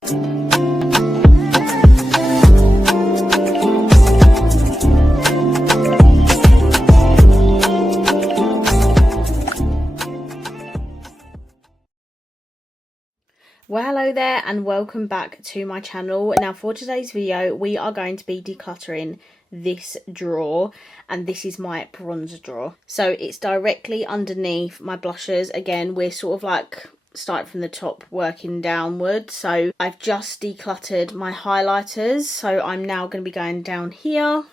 Well, hello there and welcome back to my channel. Now for today's video we are going to be decluttering this drawer, and this is my bronzer drawer. So it's directly underneath my blushes. Again, we're sort of like starting from the top working downwards. So I've just decluttered my highlighters, so I'm now going to be going down here,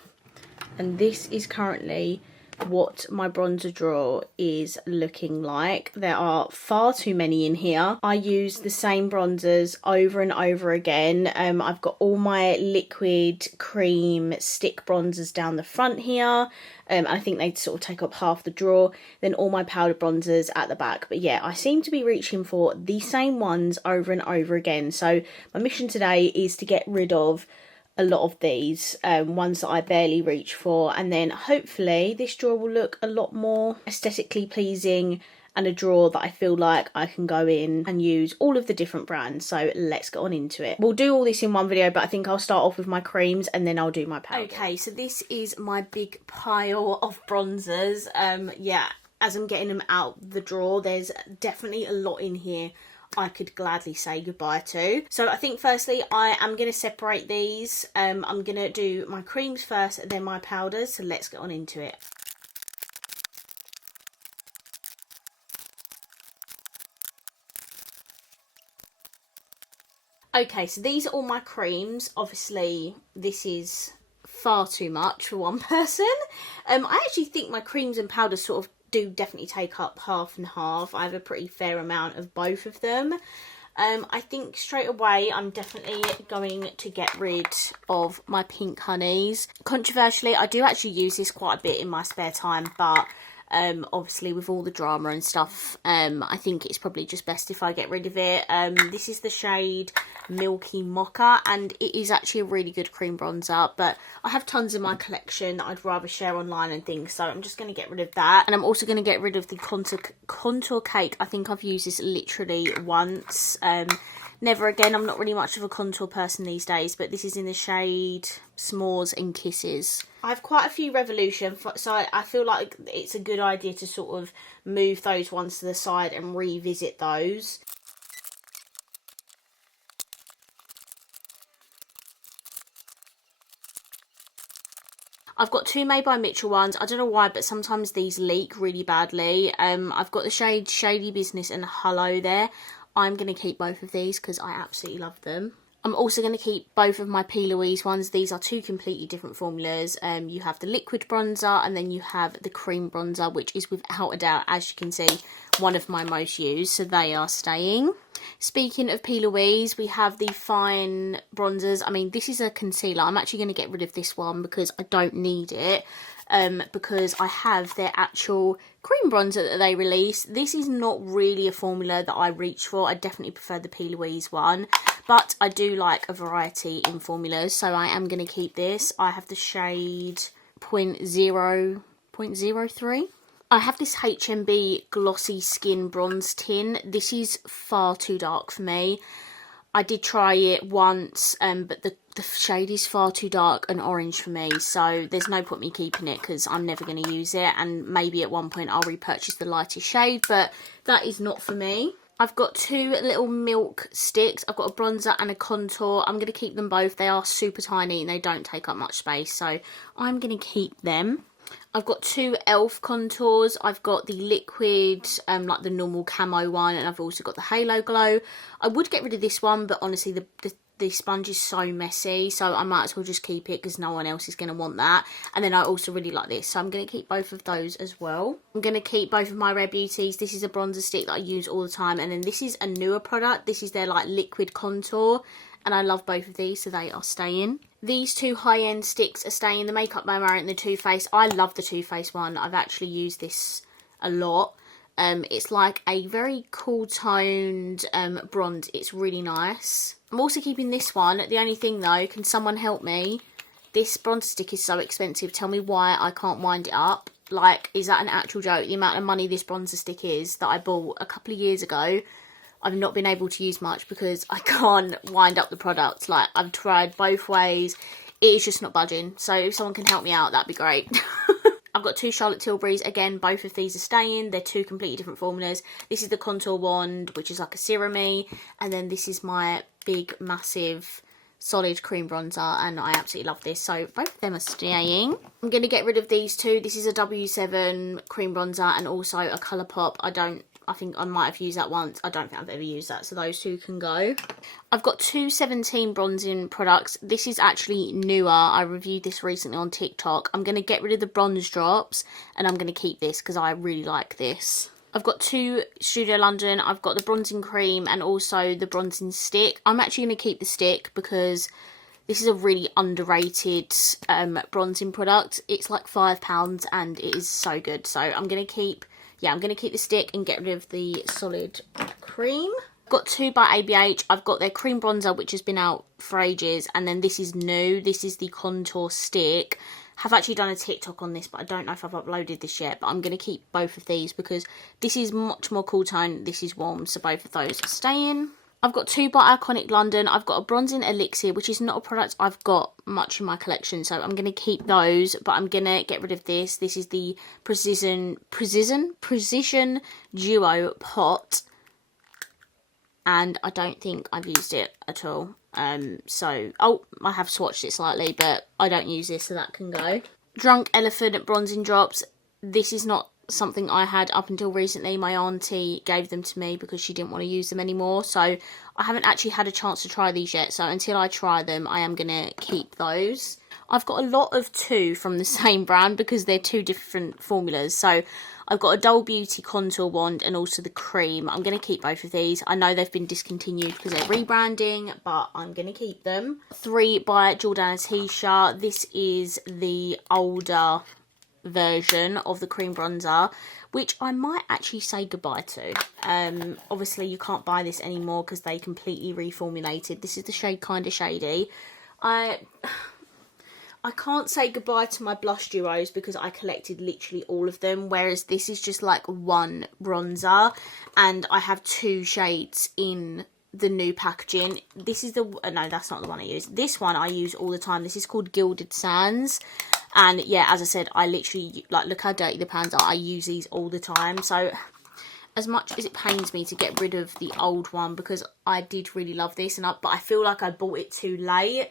and this is currently what my bronzer drawer is looking like. There are far too many in here. I use the same bronzers over and over again. I've got all my liquid cream stick bronzers down the front here. I think they sort of take up half the drawer. Then all my powder bronzers at the back. But yeah, I seem to be reaching for the same ones over and over again. So my mission today is to get rid of a lot of these ones that I barely reach for, and then hopefully this drawer will look a lot more aesthetically pleasing and a drawer that I feel like I can go in and use all of the different brands. So let's get on into it. We'll do all this in one video, but I think I'll start off with my creams and then I'll do my powder. Okay, so this is my big pile of bronzers. Yeah, as I'm getting them out the drawer, there's definitely a lot in here I could gladly say goodbye to. So I think firstly I am going to separate these. I'm going to do my creams first and then my powders, so let's get on into it. Okay, so these are all my creams. Obviously this is far too much for one person. I actually think my creams and powders sort of do definitely take up half and half. I have a pretty fair amount of both of them. I think straight away I'm definitely going to get rid of my pink honeys. Controversially, I do actually use this quite a bit in my spare time, but obviously with all the drama and stuff, I think it's probably just best if I get rid of it. This is the shade Milky Mocha, and it is actually a really good cream bronzer, but I have tons in my collection that I'd rather share online and things, so I'm just going to get rid of that. And I'm also going to get rid of the contour cake. I think I've used this literally once. Never again. I'm not really much of a contour person these days, but this is in the shade S'mores and Kisses. I have quite a few Revolution, so I feel like it's a good idea to sort of move those ones to the side and revisit those. I've got two Made by Mitchell ones. I don't know why, but sometimes these leak really badly. I've got the shade Shady Business and Hello there. I'm going to keep both of these because I absolutely love them. I'm also going to keep both of my P. Louise ones. These are two completely different formulas. You have the liquid bronzer and then you have the cream bronzer, which is without a doubt, as you can see, one of my most used. So they are staying. Speaking of P. Louise, we have the fine bronzers. I mean, this is a concealer. I'm actually going to get rid of this one because I don't need it. Because I have their actual cream bronzer that they release. This is not really a formula that I reach for. I definitely prefer the P. Louise one, but I do like a variety in formulas, so I am going to keep this. I have the shade 0.03. I have this HMB Glossy Skin Bronze Tin. This is far too dark for me. I did try it once, but the shade is far too dark and orange for me, so there's no point me keeping it because I'm never going to use it, and maybe at one point I'll repurchase the lighter shade, but that is not for me. I've got two little milk sticks. I've got a bronzer and a contour. I'm going to keep them both. They are super tiny and they don't take up much space, so I'm going to keep them. I've got two e.l.f. contours. I've got the liquid, like the normal camo one, and I've also got the Halo Glow. I would get rid of this one, but honestly the sponge is so messy, so I might as well just keep it because no one else is going to want that. And then I also really like this, so I'm going to keep both of those as well. I'm going to keep both of my Rare Beauties. This is a bronzer stick that I use all the time, and then this is a newer product. This is their like liquid contour, and I love both of these, so they are staying. These two high-end sticks are staying, the Makeup by Mary and the Too Faced. I love the Too Faced one. I've actually used this a lot. It's like a very cool toned bronze. It's really nice. I'm also keeping this one. The only thing though, can someone help me? This bronzer stick is so expensive. Tell me why I can't wind it up. Like, is that an actual joke? The amount of money this bronzer stick is that I bought a couple of years ago. I've not been able to use much because I can't wind up the product. Like, I've tried both ways. It is just not budging. So if someone can help me out, that'd be great. I've got 2 Charlotte Tilburys. Again, both of these are staying. They're 2 completely different formulas. This is the contour wand, which is like a serum-y. And then this is my big, massive, solid cream bronzer. And I absolutely love this. So both of them are staying. I'm going to get rid of these 2. This is a W7 cream bronzer and also a Colourpop. I think I might have used that once. I don't think I've ever used that, so those 2 can go. I've got 2 17 bronzing products. This is actually newer. I reviewed this recently on TikTok. I'm going to get rid of the bronze drops, and I'm going to keep this because I really like this. I've got 2 Studio London. I've got the bronzing cream and also the bronzing stick. I'm actually going to keep the stick because this is a really underrated bronzing product. It's like £5 and it is so good. So I'm going to keep the stick and get rid of the solid cream. I've got 2 by ABH. I've got their cream bronzer, which has been out for ages. And then this is new. This is the contour stick. I have actually done a TikTok on this, but I don't know if I've uploaded this yet. But I'm going to keep both of these because this is much more cool tone. This is warm, so both of those are staying. I've got 2 by Iconic London. I've got a bronzing elixir, which is not a product I've got much in my collection, so I'm going to keep those, but I'm going to get rid of this. This is the Precision Duo Pot, and I don't think I've used it at all. I have swatched it slightly, but I don't use this, so that can go. Drunk Elephant Bronzing Drops. This is not something I had up until recently. My auntie gave them to me because she didn't want to use them anymore, so I haven't actually had a chance to try these yet, so until I try them I am going to keep those. I've got a lot of 2 from the same brand because they're 2 different formulas. So I've got a Dull Beauty contour wand and also the cream. I'm going to keep both of these. I know they've been discontinued because they're rebranding, but I'm going to keep them. 3 by Jordana T-shirt. This is the older version of the cream bronzer, which I might actually say goodbye to. Obviously you can't buy this anymore because they completely reformulated. This is the shade Kinda Shady. I can't say goodbye to my blush duos because I collected literally all of them, whereas this is just like one bronzer and I have 2 shades in the new packaging. This is no, that's not the one I use. This one I use all the time. This is called Gilded Sands. And yeah, as I said, I literally, like, look how dirty the pans are. I use these all the time. So as much as it pains me to get rid of the old one because I did really love this, but I feel like I bought it too late.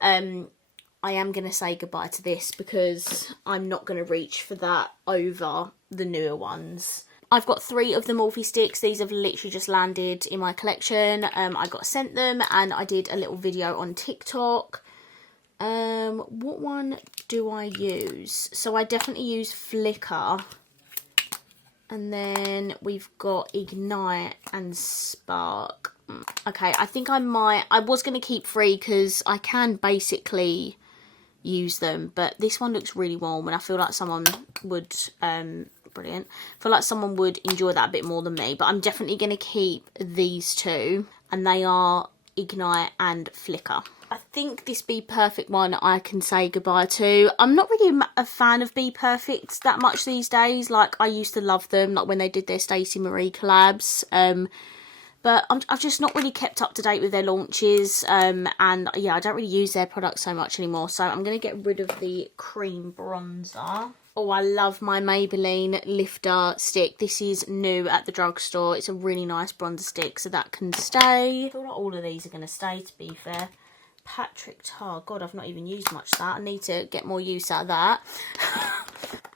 I am going to say goodbye to this because I'm not going to reach for that over the newer ones. I've got 3 of the Morphe sticks. These have literally just landed in my collection. I got sent them and I did a little video on TikTok. What one do I use? So I definitely use Flicker. And then we've got Ignite and Spark. Okay, I think I was going to keep 3 because I can basically use them. But this one looks really warm and I feel like someone would... brilliant. I feel like someone would enjoy that a bit more than me, but I'm definitely going to keep these 2, and they are Ignite and Flicker. I think this Be Perfect one I can say goodbye to. I'm not really a fan of Be Perfect that much these days. Like, I used to love them, like when they did their Stacey Marie collabs. But I've just not really kept up to date with their launches. And yeah, I don't really use their products so much anymore. So I'm going to get rid of the cream bronzer. Oh, I love my Maybelline Lifter stick. This is new at the drugstore. It's a really nice bronzer stick, so that can stay. I feel like all of these are going to stay, to be fair. Patrick Tar. God, I've not even used much of that. I need to get more use out of that.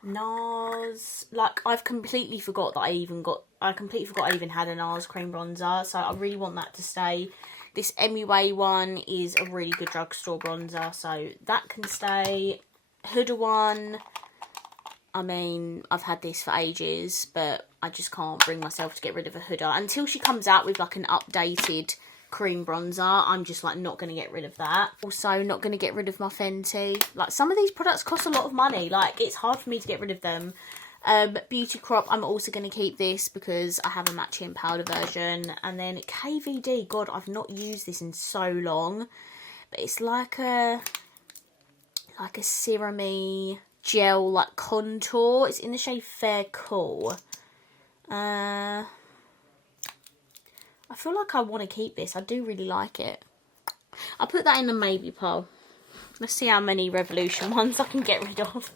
NARS. Like, I completely forgot I even had a NARS cream bronzer, so I really want that to stay. This MUA one is a really good drugstore bronzer, so that can stay. Huda one. I mean, I've had this for ages, but I just can't bring myself to get rid of a Huda. Until she comes out with, like, an updated cream bronzer, I'm just, like, not going to get rid of that. Also, not going to get rid of my Fenty. Like, some of these products cost a lot of money. Like, it's hard for me to get rid of them. Beauty Crop, I'm also going to keep this because I have a matching powder version. And then KVD, God, I've not used this in so long. But it's like a serum-y gel, like, contour. It's in the shade Fair Cool. I I feel like I want to keep this. I do really like it. I'll put that in the maybe pile. Let's see how many Revolution ones I can get rid of.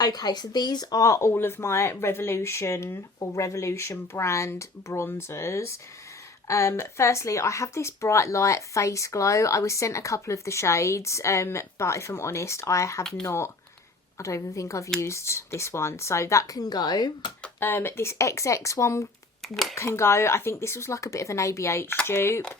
Okay, so these are all of my Revolution or Revolution brand bronzers. Firstly, I have this Bright Light Face Glow. I was sent a couple of the shades, but if I'm honest, I don't even think I've used this one. So that can go. This XX one can go. I think this was like a bit of an ABH dupe.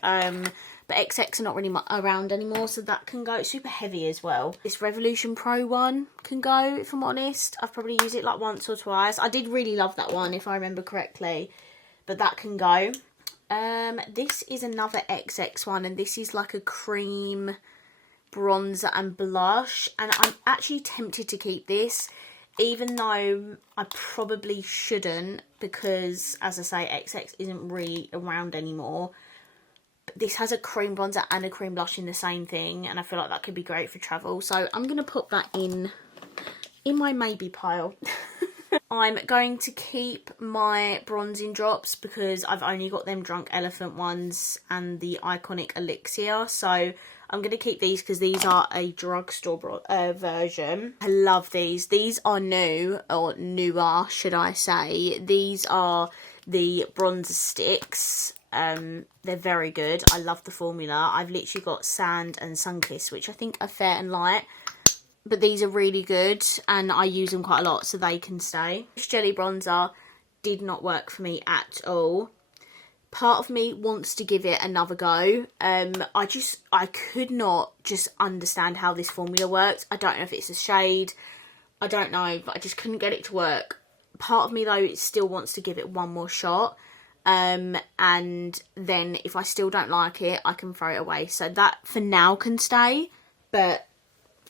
But XX are not really around anymore, so that can go. It's super heavy as well. This Revolution Pro one can go, if I'm honest. I've probably used it like once or twice. I did really love that one, if I remember correctly. But that can go. This is another XX one, and this is like a cream bronzer and blush. And I'm actually tempted to keep this, even though I probably shouldn't, because, as I say, XX isn't really around anymore. This has a cream bronzer and a cream blush in the same thing, and I feel like that could be great for travel. So I'm going to put that in my maybe pile. I'm going to keep my bronzing drops because I've only got them Drunk Elephant ones and the Iconic Elixir. So I'm going to keep these because these are a drugstore version. I love these. These are new, or newer, should I say. These are the bronzer sticks. They're very good. I love the formula. I've literally got Sand and Sunkiss, which I think are fair and light, but these are really good and I use them quite a lot, so they can stay. This jelly bronzer did not work for me at all. Part of me wants to give it another go. I could not just understand how this formula works. I don't know if it's a shade, I don't know, but I just couldn't get it to work. Part of me though still wants to give it one more shot. And then if I still don't like it, I can throw it away. So that for now can stay, but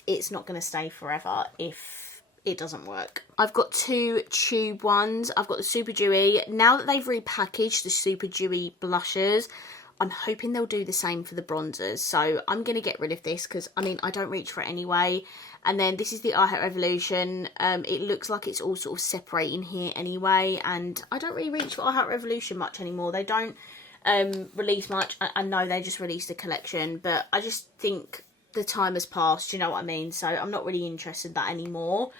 it's not going to stay forever if it doesn't work. I've got two tube ones. I've got the Super Dewy. Now that they've repackaged the Super Dewy blushes, I'm hoping they'll do the same for the bronzers. So I'm going to get rid of this because, I mean, I don't reach for it anyway. And then this is the I Heart Revolution. It looks like it's all sort of separating here anyway. And I don't really reach for I Heart Revolution much anymore. They don't release much. I know they just released a collection, but I just think the time has passed, you know what I mean? So I'm not really interested in that anymore.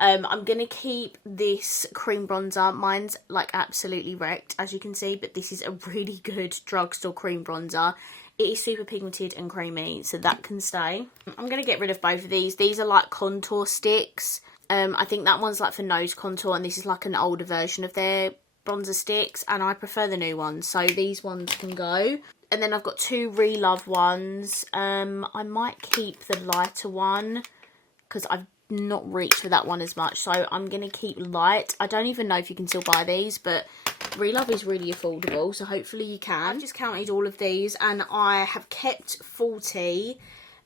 I'm going to keep this cream bronzer. Mine's like absolutely wrecked, as you can see, but this is a really good drugstore cream bronzer. It is super pigmented and creamy, so that can stay. I'm going to get rid of both of these. These are like contour sticks. I think that one's like for nose contour, and this is like an older version of their bronzer sticks, and I prefer the new ones, so these ones can go. And then I've got two Relove ones. I might keep the lighter one because I've not reached for that one as much, so I'm going to keep light. I don't even know if you can still buy these, but Relove is really affordable, so hopefully you can. I've just counted all of these and I have kept 40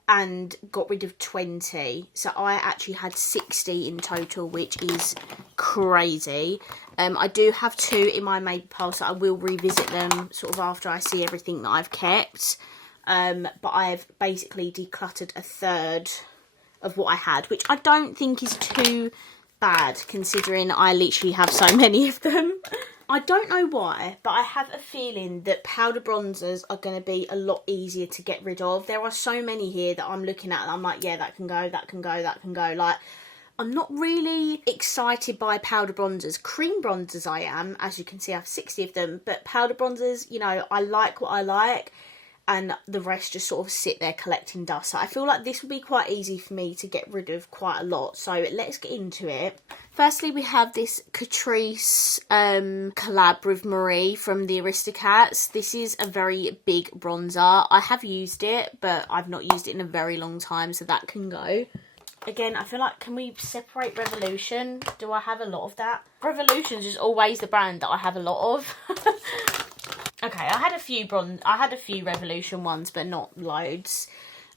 and got rid of 20, so I actually had 60 in total, which is crazy. I do have two in my maybe pile, so I will revisit them sort of after I see everything that I've kept, but I've basically decluttered a third of what I had, which I don't think is too bad considering I literally have so many of them. I don't know why, but I have a feeling that powder bronzers are going to be a lot easier to get rid of. There are so many here that I'm looking at and I'm like, yeah, that can go, that can go, that can go. Like, I'm not really excited by powder bronzers. Cream bronzers I am, as you can see I have 60 of them, but powder bronzers, you know, I like what I like, and the rest just sort of sit there collecting dust. So I feel like this would be quite easy for me to get rid of quite a lot. So let's get into it. Firstly, we have this Catrice collab with Marie from the Aristocats. This is a very big bronzer. I have used it, but I've not used it in a very long time, so that can go. Again, I feel like, can we separate Revolution? Do I have a lot of that? Revolution's is always the brand that I have a lot of. Okay, I had a few Revolution ones, but not loads.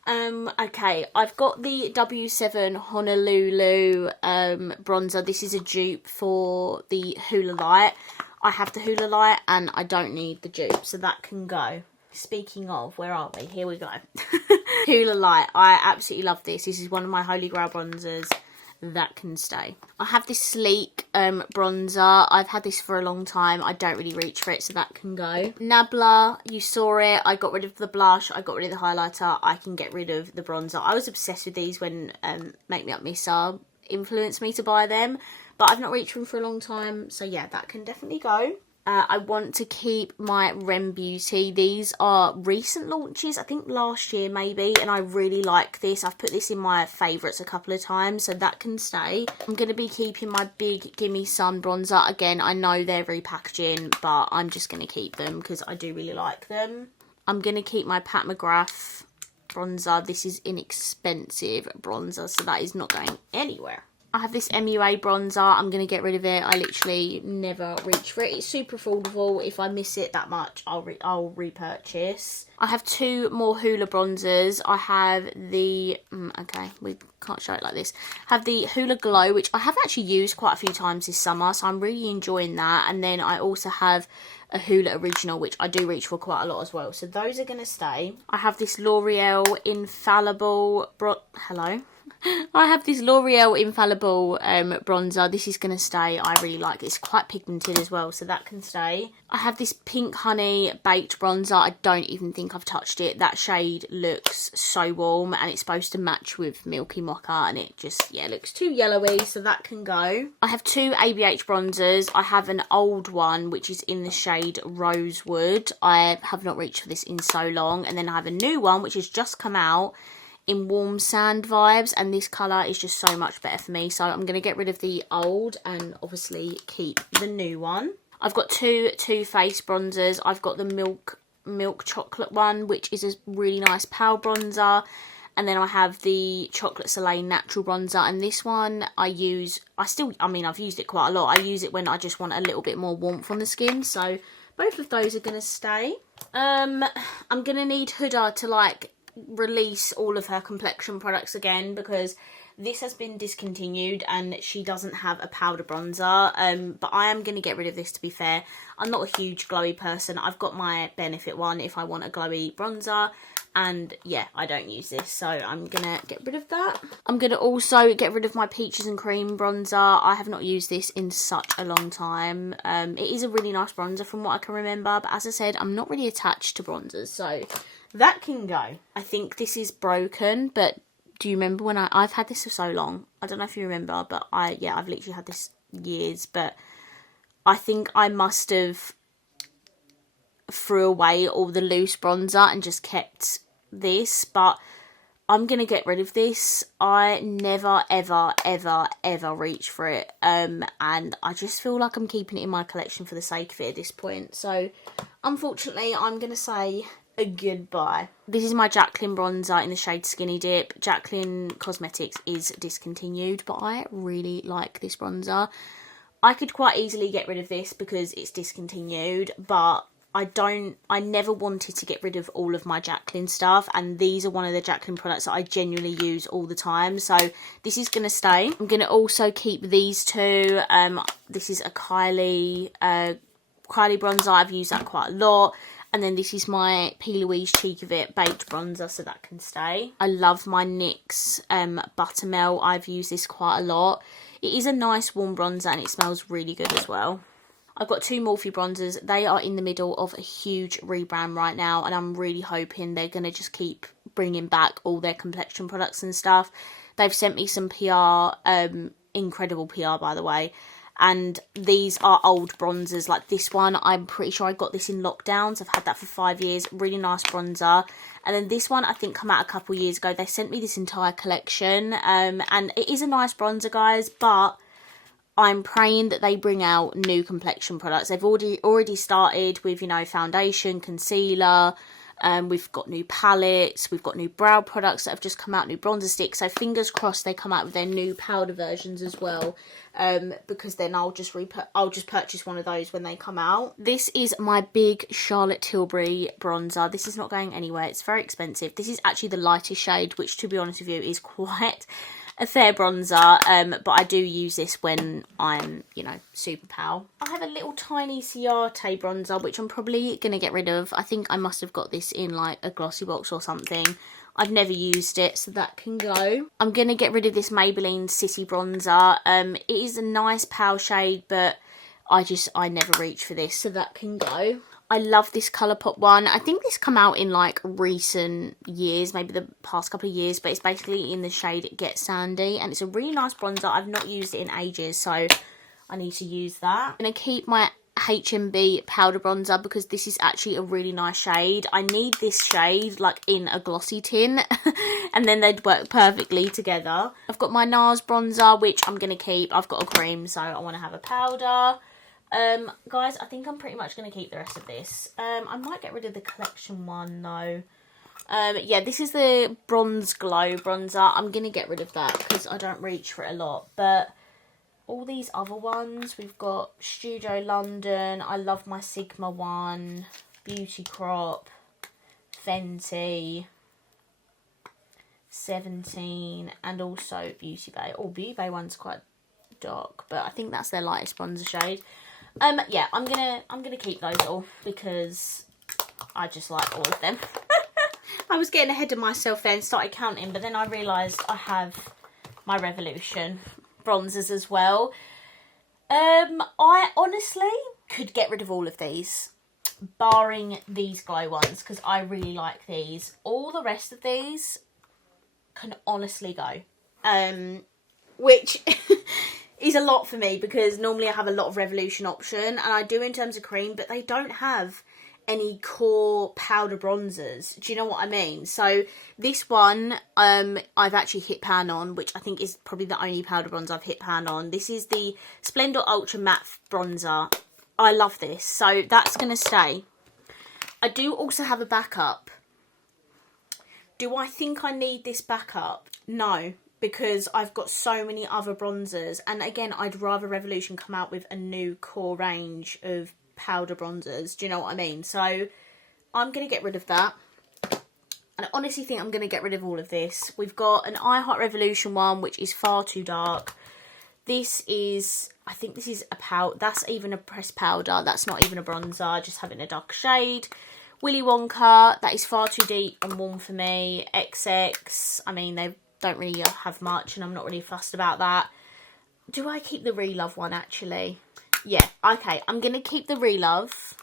Okay, I've got the W7 Honolulu bronzer. This is a dupe for the Hula Light. I have the Hula Light and I don't need the dupe, so that can go. Speaking of, where are we? Here we go. Hula Light. I absolutely love this. This is one of my holy grail bronzers. that can stay. I have this sleek bronzer. I've had this for a long time. I don't really reach for it, so that can go. Nabla, you saw it. I got rid of the blush. I got rid of the highlighter. I can get rid of the bronzer. I was obsessed with these when Make Me Up Missa influenced me to buy them, but I've not reached for them for a long time, so yeah, that can definitely go. I want to keep my Rem Beauty. These are recent launches, I think last year maybe, and I really like this. I've put this in my favourites a couple of times, so that can stay. I'm going to be keeping my big Gimme Sun bronzer. Again, I know they're repackaging, but I'm just going to keep them because I do really like them. I'm going to keep my Pat McGrath bronzer. This is inexpensive bronzer, so that is not going anywhere. I have this MUA bronzer. I'm going to get rid of it. I literally never reach for it. It's super affordable. If I miss it that much, I'll repurchase. I have two more Hoola bronzers. I have the... okay, we can't show it like this. I have the Hoola Glow, which I have actually used quite a few times this summer, so I'm really enjoying that. And then I also have a Hoola Original, which I do reach for quite a lot as well. So those are going to stay. I have this L'Oreal Infallible... Hello? I have this L'Oreal Infallible bronzer. This is going to stay. I really like it. It's quite pigmented as well, so that can stay. I have this Pink Honey Baked bronzer. I don't even think I've touched it. That shade looks so warm, and it's supposed to match with Milky Mocha, and it just, yeah, looks too yellowy, so that can go. I have two ABH bronzers. I have an old one, which is in the shade Rosewood. I have not reached for this in so long. And then I have a new one, which has just come out, in Warm Sand Vibes, and this colour is just so much better for me, so I'm going to get rid of the old and obviously keep the new one. I've got two Too Faced bronzers. I've got the milk chocolate one, which is a really nice pale bronzer, and then I have the Chocolate Soleil natural bronzer, and this one I've used it quite a lot. I use it when I just want a little bit more warmth on the skin, so both of those are going to stay. I'm going to need Huda to like release all of her complexion products again, because this has been discontinued and she doesn't have a powder bronzer, but I am going to get rid of this, to be fair. I'm not a huge glowy person. I've got my Benefit one if I want a glowy bronzer, and yeah, I don't use this, so I'm going to get rid of that. I'm going to also get rid of my Peaches and Cream bronzer. I have not used this in such a long time. It is a really nice bronzer from what I can remember, but as I said, I'm not really attached to bronzers, so that can go. I think this is broken, but do you remember when I've had this for so long? I don't know if you remember, but I've literally had this years, but I think I must have threw away all the loose bronzer and just kept this, but I'm going to get rid of this. I never, ever, ever, ever reach for it, and I just feel like I'm keeping it in my collection for the sake of it at this point, so unfortunately I'm going to say a goodbye. This is my Jaclyn bronzer in the shade Skinny Dip. Jaclyn Cosmetics is discontinued, but I really like this bronzer. I could quite easily get rid of this because it's discontinued, but I never wanted to get rid of all of my Jaclyn stuff, and these are one of the Jaclyn products that I genuinely use all the time, so this is going to stay. I'm going to also keep these two. This is a Kylie bronzer. I've used that quite a lot. And then this is my P. Louise Cheek of It Baked Bronzer, so that can stay. I love my NYX Buttermelt. I've used this quite a lot. It is a nice warm bronzer and it smells really good as well. I've got two Morphe bronzers. They are in the middle of a huge rebrand right now, and I'm really hoping they're going to just keep bringing back all their complexion products and stuff. They've sent me some PR, incredible PR by the way. And these are old bronzers. Like this one, I'm pretty sure I got this in lockdowns. I've had that for 5 years. Really nice bronzer. And then this one, I think, come out a couple years ago. They sent me this entire collection. And it is a nice bronzer, guys. But I'm praying that they bring out new complexion products. They've already started with, you know, foundation, concealer. We've got new palettes, we've got new brow products that have just come out, new bronzer sticks, so fingers crossed they come out with their new powder versions as well, because then I'll just purchase one of those when they come out. This is my big Charlotte Tilbury bronzer. This is not going anywhere. It's very expensive. This is actually the lightest shade, which, to be honest with you, is quite a fair bronzer, but I do use this when I'm, you know, super pale. I have a little tiny Ciate bronzer, which I'm probably going to get rid of. I think I must have got this in like a glossy box or something. I've never used it, so that can go. I'm going to get rid of this Maybelline City Bronzer. It is a nice pale shade, but I never reach for this, so that can go. I love this Colourpop one. I think this come out in like recent years, maybe the past couple of years, but it's basically in the shade Get Sandy, and it's a really nice bronzer. I've not used it in ages, so I need to use that. I'm going to keep my HMB powder bronzer because this is actually a really nice shade. I need this shade like in a glossy tin and then they'd work perfectly together. I've got my NARS bronzer, which I'm going to keep. I've got a cream, so I want to have a powder. Guys, I think I'm pretty much going to keep the rest of this. I might get rid of the collection one though. Yeah, this is the Bronze Glow bronzer. I'm going to get rid of that because I don't reach for it a lot. But all these other ones, we've got Studio London. I love my Sigma one. Beauty Crop. Fenty. 17. And also Beauty Bay. Oh, Beauty Bay one's quite dark, but I think that's their lightest bronzer shade. Yeah, I'm gonna keep those all because I just like all of them. I was getting ahead of myself then, started counting, but then I realised I have my Revolution bronzers as well. I honestly could get rid of all of these, barring these glow ones, because I really like these. All the rest of these can honestly go. Which is a lot for me because normally I have a lot of Revolution option, and I do in terms of cream, but they don't have any core powder bronzers. Do you know what I mean? So this one I've actually hit pan on, which I think is probably the only powder bronzer I've hit pan on. This is the Splendor Ultra Matte Bronzer. I love this, so that's going to stay. I do also have a backup. Do I think I need this backup? No, because I've got so many other bronzers, and again, I'd rather Revolution come out with a new core range of powder bronzers. Do you know what I mean? So I'm going to get rid of that, and I honestly think I'm going to get rid of all of this. We've got an I Heart Revolution one, which is far too dark. This is, I think this is a powder. That's even a pressed powder. That's not even a bronzer, just having a dark shade. Willy Wonka, that is far too deep and warm for me. XX, I mean, they don't really have much, and I'm not really fussed about that. Do I keep the Relove one, actually? Yeah, okay, I'm going to keep the Relove,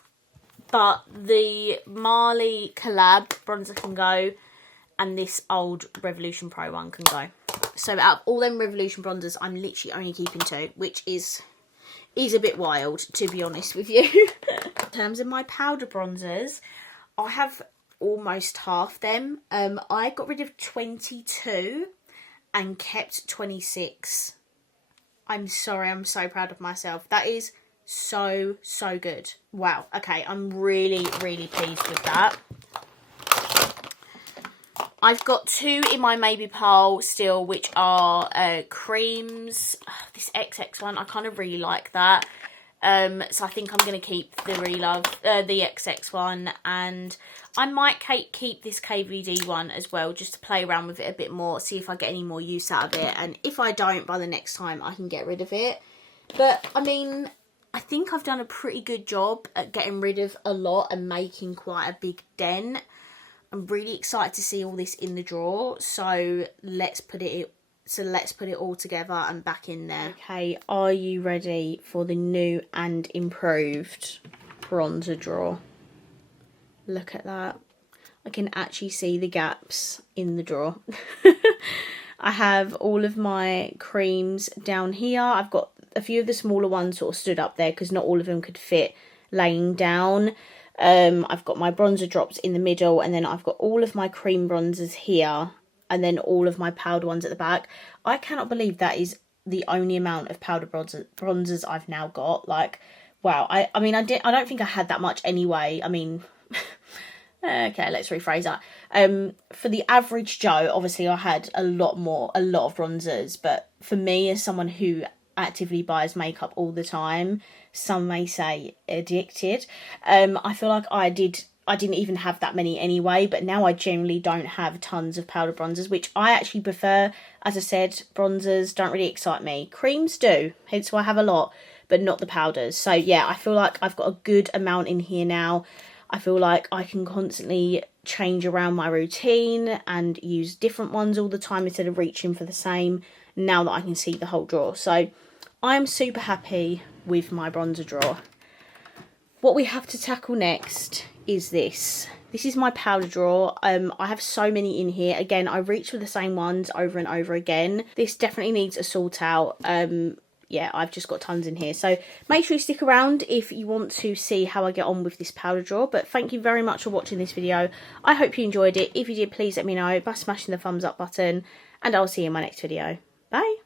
but the Marley collab bronzer can go, and this old Revolution Pro one can go. So out of all them Revolution bronzers, I'm literally only keeping 2, which is a bit wild, to be honest with you. In terms of my powder bronzers, I have almost half them. I got rid of 22 and kept 26. I'm sorry, I'm so proud of myself. That is so good. Wow, okay, I'm really pleased with that. I've got 2 in my Maybe Pearl still, which are creams. This XX one, I kind of really like that. So I think I'm going to keep the Relove, the XX one, and I might keep this KVD one as well, just to play around with it a bit more, see if I get any more use out of it, and if I don't, by the next time I can get rid of it. But I mean, I think I've done a pretty good job at getting rid of a lot and making quite a big dent. I'm really excited to see all this in the drawer, so let's put it all together and back in there. Okay, are you ready for the new and improved bronzer drawer? Look at that. I can actually see the gaps in the drawer. I have all of my creams down here. I've got a few of the smaller ones sort of stood up there because not all of them could fit laying down. I've got my bronzer drops in the middle, and then I've got all of my cream bronzers here, and then all of my powder ones at the back. I cannot believe that is the only amount of powder bronzers I've now got. Like, wow. I mean, I don't think I had that much anyway. I mean, okay, let's rephrase that. For the average Joe, obviously I had a lot of bronzers, but for me, as someone who actively buys makeup all the time, some may say addicted, I feel like I didn't even have that many anyway, but now I generally don't have tons of powder bronzers, which I actually prefer. As I said, bronzers don't really excite me. Creams do, hence why I have a lot, but not the powders. So yeah, I feel like I've got a good amount in here now. I feel like I can constantly change around my routine and use different ones all the time instead of reaching for the same, now that I can see the whole drawer. So I'm super happy with my bronzer drawer. What we have to tackle next is this. This is my powder drawer. I have so many in here. Again, I reach for the same ones over and over again. This definitely needs a sort out. Yeah, I've just got tons in here. So make sure you stick around if you want to see how I get on with this powder drawer. But thank you very much for watching this video. I hope you enjoyed it. If you did, please let me know by smashing the thumbs up button. And I'll see you in my next video. Bye.